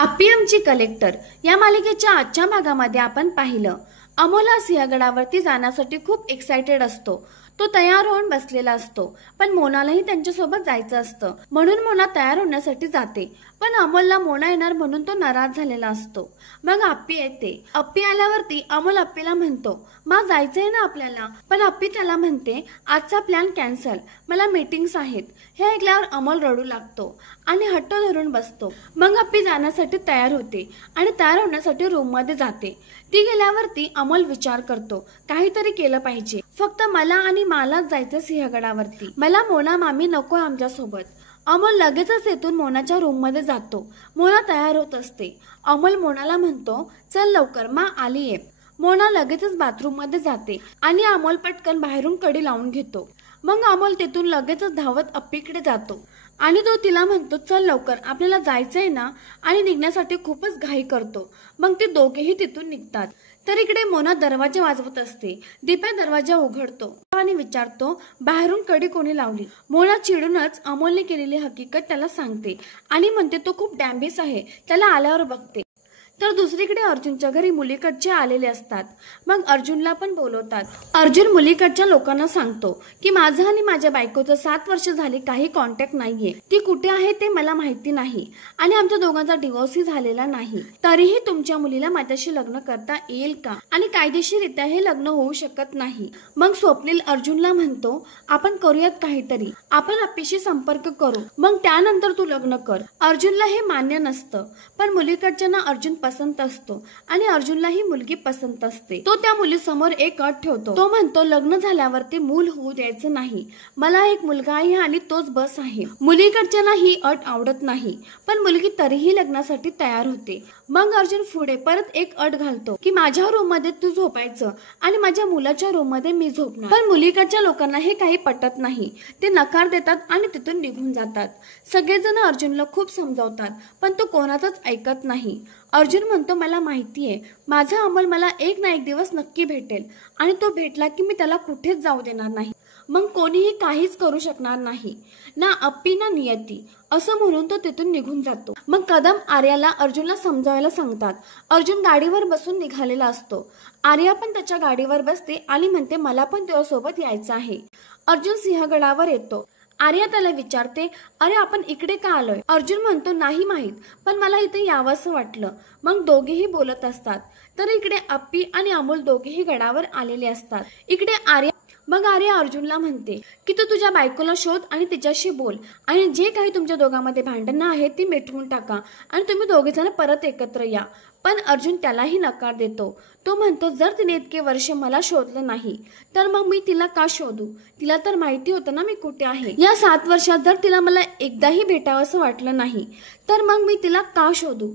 आप्पी आमची कलेक्टर या मालिकेच्या आजच्या भागामध्ये आपण पाहिलं अमोल हा सिंहगडावरती जाण्यासाठी खूप एक्साइटेड असतो। तो तयार होऊन बसलेला असतो, पण मोनालाही त्यांच्यासोबत जायचं असतं म्हणून मोना तयार होण्यासाठी जाते। पण अमोलला मोना येणार म्हणून तो नाराज झालेला असतो। मग आप्पी येते। आप्पी आल्यावरती अमोल आप्पीला म्हणतो, "मा जायचंय ना आपल्याला?" पण आप्पी त्याला म्हणते, "आजचा प्लॅन कॅन्सल, मला मीटिंग्स आहेत." हे ऐकल्यावर अमोल रडू लागतो आणि हट्ट धरून बसतो। मग आप्पी जाण्यासाठी तयार होते आणि तयार होण्यासाठी रूम मध्ये जाते। ती गेल्यावरती अमोल विचार करतो, काहीतरी केलं पाहिजे, फक्त मला आणि मालाच जायचं सिंहगडावरती, मला मोना मामी नको आमच्या सोबत। अमोल लगेचच तेथून मोनाच्या रूम मध्ये जातो। मोना तयार होत असते। अमोल मोनाला म्हणतो, "चल लवकर, मा आलीये." मोना लगेचच बाथरूम मध्ये जाते आणि अमोल पटकन बाहेरून कडी लावून घेतो। मग अमोल तेथून लगेचच धावत अप्पीकडे जातो आणि तो तिला म्हणतो, "चल लवकर, आपल्याला जायचंय ना?" आणि निघण्यासाठी खूपच घाई करतो। मग ते दोघेही तिथून निघतात। तर इकडे मोना दरवाजा वाजवत असते। दीपा दरवाजा उघडतो आणि विचारतो, "बाहेरून कडी कोणी लावली?" मोना चिडूनच अमोलने केलेली हकीकत त्याला सांगते आणि म्हणते तो खूप डॅम्बिस आहे, त्याला आल्यावर बघते। तर दुसरीकडे अर्जुनच्या घरी मुलीकडचे आलेले असतात। मग अर्जुनला पण बोलवतात। अर्जुन मुलीकडच्या लोकांना सांगतो की माझं आणि माझ्या बायकोचं 7 वर्ष झाली काही कॉन्टॅक्ट नाहीये, ती कुठे आहे ते मला माहिती नाही आणि आमच्या दोघांचा डिवोर्सही झालेला नाही, तरीही तुमच्या मुलीला माझ्याशी लग्न करता येईल का? आणि कायदेशीररित्या हे लग्न होऊ शकत नाही। मग स्वप्नील अर्जुनला म्हणतो, "आपण करूयात काहीतरी, आपण आप्पीशी संपर्क करू, मग त्यानंतर तू लग्न कर." अर्जुनला हे मान्य नसतं, पण मुलीकडच्यांना अर्जुन पसंत असतो आणि अर्जुनला ही मुलगी पसंत असते। तो त्या मुलीसमोर एक अट ठेवतो। तो म्हणतो, "लग्न झाल्यावरती मूल होऊ द्यायचं नाही, मला एक मुलगा आहे आणि तोच बस आहे." मुलीकडच्यांना ही अट आवडत नाही, पण मुलगी तरीही लग्नासाठी तयार होते। मग अर्जुन पुढे परत एक अट घालतो की माझ्या रूम मध्ये तू झोपायचं आणि माझ्या मुलाच्या रूम मध्ये मी झोपणार। पण मुलीकडच्या लोकांना हे काही पटत नाही, ते नकार देतात आणि तिथून निघून जातात। सगळेजण अर्जुनला खूप समजावतात, पण तो कोणाचंच ऐकत नाही। अर्जुन म्हणतो, "मला माहितीये, माझा अमोल मला एक ना एक दिवस नक्की भेटेल आणि तो भेटला की मी त्याला कुठेच जाऊ देणार नाही, मग कोणीही काहीच करू शकणार नाही, ना अप्पी ना नियती." असं म्हणून तो तिथून निघून जातो। मग कदम आर्याला अर्जुनला समजावायला सांगतात। अर्जुन गाडीवर बसून निघालेला असतो। आर्या पण त्याच्या गाडीवर बसते आणि म्हणते, "मला पण तुझ्यासोबत यायचं आहे." अर्जुन सिंहगडावर येतो। आर्या त्याला विचारते, "अरे आपण इकडे का आलोय?" अर्जुन म्हणतो, "नाही माहित, पण मला इथे यावंसं वाटलं." मग दोघेही बोलत असतात। तर इकडे अप्पी आणि अमोल दोघेही गडावर आलेले असतात। इकडे आर्या अर्जुनला म्हणते की तू तुझ्या बायकोला शोध आणि तिच्याशी बोल आणि जे काही तुमच्या दोघांमध्ये भांडणं आहेत ती मिटवून टाका आणि तुम्ही दोघेजण परत एकत्र या। पण अर्जुन त्यालाही नकार देतो। तो म्हणतो, "जर तिने इतके वर्ष मला शोधलं नाही तर मग मी तिला का शोधू? तिला तर माहिती होतं ना मी कुठे आहे। या 7 वर्षात जर तिला मला एकदाही भेटावंसं वाटलं नाही तर मग मी तिला का शोधू?"